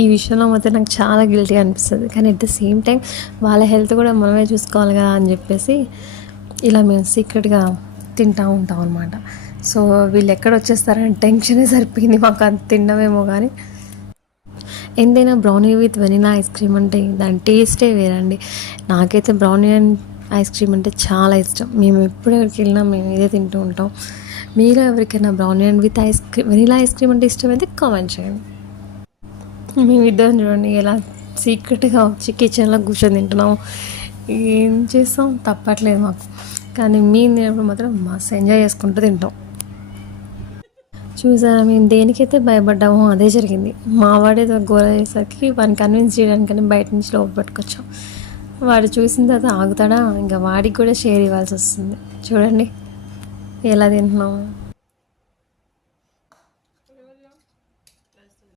ఈ విషయంలో మాత్రం నాకు చాలా గిల్టీ అనిపిస్తుంది. కానీ అట్ ద సేమ్ టైం వాళ్ళ హెల్త్ కూడా మనమే చూసుకోవాలి కదా అని చెప్పేసి ఇలా మేము సీక్రెట్గా తింటూ ఉంటాం అనమాట. సో వీళ్ళు ఎక్కడ వచ్చేస్తారని టెన్షనే సరిపోయింది మాకు, అంత తినడమేమో కానీ. ఎంతైనా brownie with vanilla ice cream అంటే దాని టేస్టే వేరండి. నాకైతే బ్రౌనీ అండ్ ఐస్ క్రీమ్ అంటే చాలా ఇష్టం. మేము ఎప్పుడు ఎక్కడికి వెళ్ళినా మేము ఇదే తింటూ ఉంటాం. మీరు ఎవరికైనా brownie and with ice cream vanilla ice cream అంటే ఇష్టమైతే కామెంట్ చేయండి. మేమిద్దరం చూడండి ఎలా సీక్రెట్గా వచ్చి కిచెన్లో కూర్చొని తింటున్నాము. ఏం చేస్తాం, తప్పట్లేదు మాకు. కానీ మేము తినప్పుడు మాత్రం మస్తు ఎంజాయ్ చేసుకుంటూ తింటాం. చూసారా, మేము దేనికైతే భయపడ్డామో అదే జరిగింది. మా వాడేదో గోల చేసరికి వాడిని కన్విన్స్ చేయడానికని బయట నుంచి లోపల పట్టుకొచ్చాం. వాడు చూసిన తర్వాత ఆగుతాడా, ఇంకా వాడికి కూడా షేర్ ఇవ్వాల్సి వస్తుంది. చూడండి ఎలా తింటున్నాము.